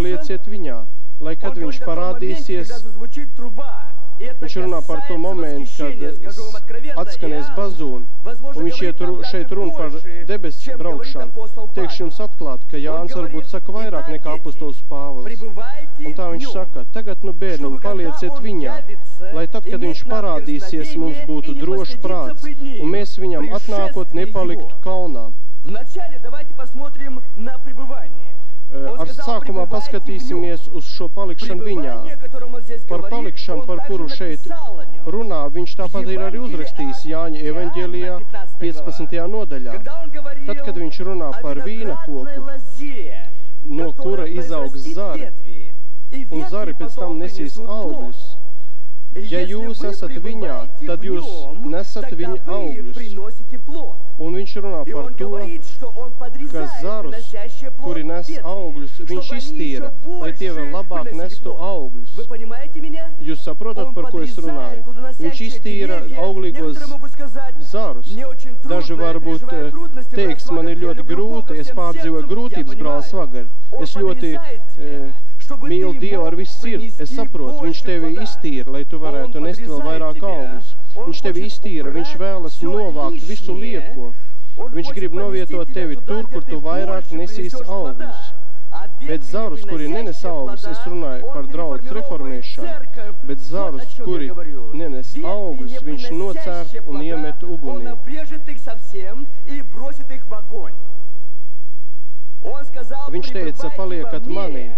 palieciet viņā, lai kad viņš parādīsies, viņš runā par to momentu, kad atskanēs bazūna, un viņš šeit runa par debesu braukšanu. Teikšu jums atklāt, ka Jānis varbūt saka vairāk nekā apostols Pāvils. Un tā viņš saka, tagad nu bērniņi palieciet viņā, lai tad, kad viņš parādīsies, mums būtu drošs prāts, un mēs viņam atnākot nepaliktu kaunā. Ar sākumā paskatīsimies uz šo palikšanu viņā. Par palikšanu, par kuru šeit runā, viņš tāpat ir arī uzrakstījis Jāņa evaņģēlijā 15. nodaļā. Tad, kad viņš runā par vīna koku, no kura izaugs zari, un zari pēc tam nesīs augļus. Ja jūs esat viņā, tad jūs nesat viņa augļus. Un viņš runā par to, ka zarus, kuri nes augļus, viņš iztīra, lai tie vēl labāk nestu augļus. Jūs saprotat, par ko es runāju? Viņš iztīra auglīgos zarus. Daži varbūt teiks, man ir ļoti grūti, es pārdzīvoju grūtības, brālis Vagar. Es ļoti mīlu Dievu ar visu sirdi. Es saprotu, viņš tevi iztīra, lai tu varētu nest vēl vairāk augļus. Viņš tevi iztīra, viņš vēlas novākt visu lieko. Viņš grib novietot tevi tur, kur tu vairāk nesīs augļus. Bet zarus, kuri nenes augļus, es runāju par draudzes reformēšanu, bet zarus, kuri nenes augļus, viņš nocērt un iemet ugunī. Viņš teica, paliekat manī.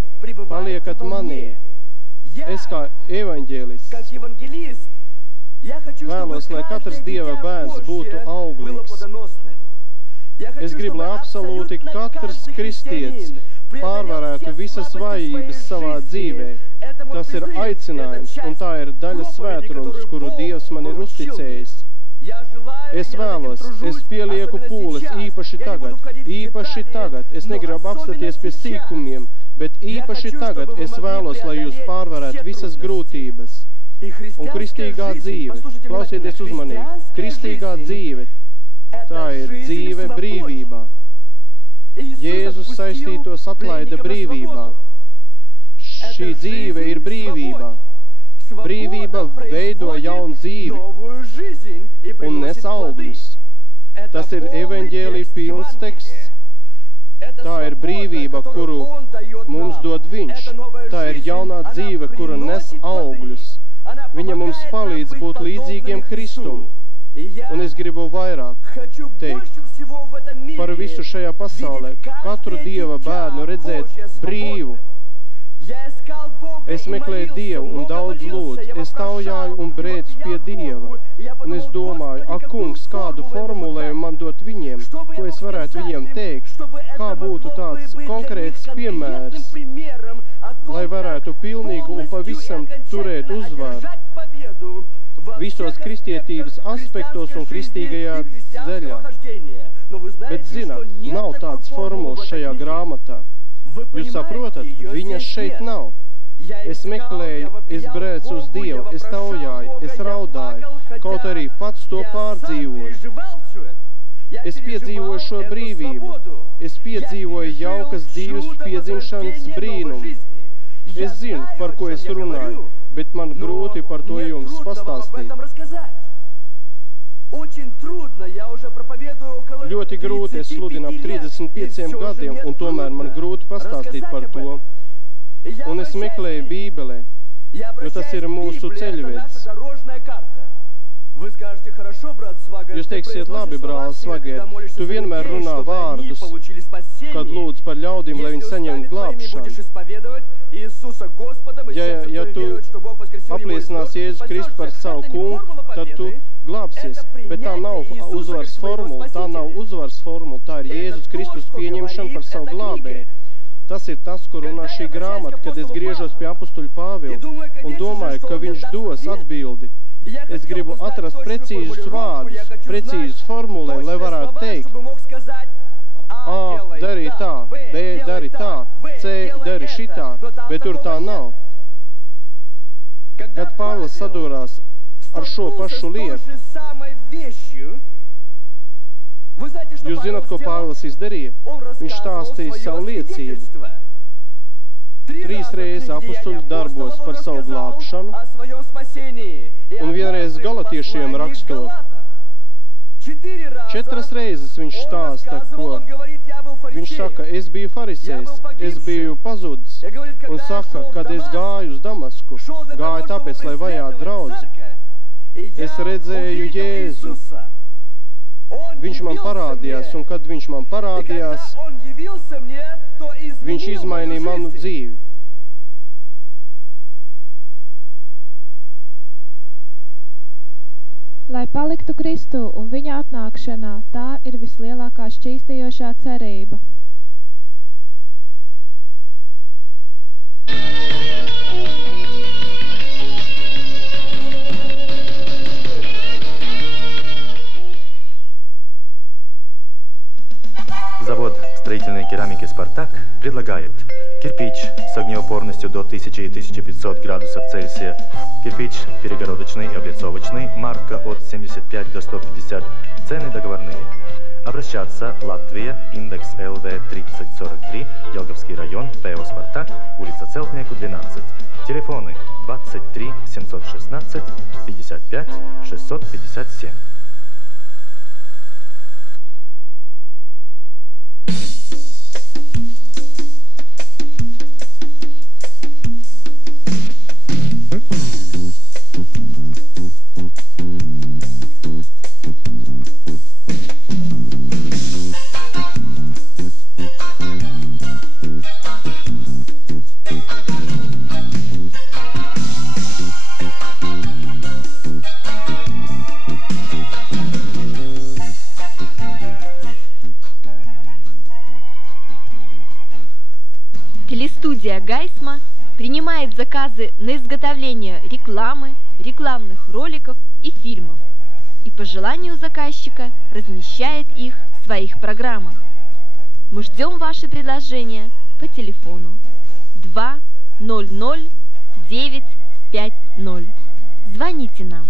Es kā evaņģēlists vēlos, lai katrs Dieva bērns būtu auglīgs. Es gribu, lai absolūti katrs kristietis pārvarētu visas vājības savā dzīvē. Tas ir aicinājums, un tā ir daļa svētrums, kuru Dievs man ir uzticējis. Es vēlos, es pielieku pūles īpaši tagad. Es negribu apstāties pie sīkumiem, bet īpaši tagad es vēlos, lai jūs pārvarētu visas grūtības. Un kristīgā dzīve, klausieties uzmanīgi, kristīgā dzīve, tā ir dzīve brīvībā. Jēzus saistītos atlaida brīvībā. Šī dzīve ir brīvībā. Brīvība veido jaunu dzīvi un nes augļus. Tas ir evaņģēlija pilns teksts. Tā ir brīvība, kuru mums dod viņš. Tā ir jaunā dzīve, kura nes augļus. Viņa mums palīdz būt līdzīgiem Kristum. Un es gribu vairāk teikt par visu šajā pasaulē. Katru Dieva bērnu redzēt brīvu. Es meklēju Dievu un daudz lūdzu. Es taujāju un brēcu pie Dieva. Un es domāju, ak, kungs, kādu formulējumu man dot viņiem, ko es varētu viņiem teikt, kā būtu tāds konkrēts piemērs, lai varētu pilnīgu un pavisam turēt uzvaru visos kristietības aspektos un kristīgajā dzeļā. Bet, zināt, nav tāds formuls šajā grāmatā. Jūs saprotat, viņas šeit nav. Es meklēju, es brēcu uz Dievu, es taujāju, es raudāju, kaut arī pats to pārdzīvoju. Es piedzīvoju šo brīvību, es piedzīvoju jaukas dzīves piedzimšanas brīnumu. Es zinu, par ko es runāju, bet man grūti par to jums pastāstīt. Ļoti grūti, es sludinu ap 35 gadiem, un tomēr man grūti pastāstīt par to. Un es meklēju Bībelē, jo tas ir mūsu ceļvedis. Jūs teiksiet, labi, brālis Vager, tu vienmēr runā vārdus, kad lūdz par ļaudīm, lai viņi saņemtu glābšanu. Ja tu apliecinās Jēzus Kristu par savu kungu, tad tu glābsies. Bet tā nav uzvaras formula, tā ir Jēzus Kristus pieņemšana par savu glābēju. Tas ir tas, kur runā šī grāmata, kad es griežos pie apustuļa Pāvila un domāju, ka viņš dos atbildi. Es gribu atrast precīzus vārdus, precīzus formulēm, lai varētu teikt, A, dari tā, B, dari tā, C, dari šitā, bet tur tā nav. Kad Pāvils sadūrās ar šo pašu lietu, jūs zināt, ko Pāvils izdarīja? Viņš stāstīja savu liecību. 3 reizes apustuļu darbos par savu glābšanu, un vienreiz Galatiešiem rakstot, 4 reizes viņš stāsta, ko viņš saka, es biju farisejs, es biju pazudis, un saka, kad es gāju uz Damasku, gāju tāpēc, lai vajātu draudzi. Es redzēju Jēzu. Viņš man parādījās, un kad viņš man parādījās, viņš izmainīja manu dzīvi. Lai paliktu Kristu un viņa atnākšanā, tā ir vislielākā šķīstījošā cerība. Завод строительной керамики «Спартак» предлагает кирпич с огнеупорностью до 1000 и 1500 градусов Цельсия, кирпич перегородочный и облицовочный, марка от 75 до 150, цены договорные. Обращаться: Латвия, индекс ЛВ 3043, Елговский район, ПО «Спартак», улица Целтняку, 12. Телефоны 23 716 55 657. Телестудия Гайсма принимает заказы на изготовление рекламы, рекламных роликов и фильмов и по желанию заказчика размещает их в своих программах. Мы ждем ваши предложения по телефону 200 950. Звоните нам.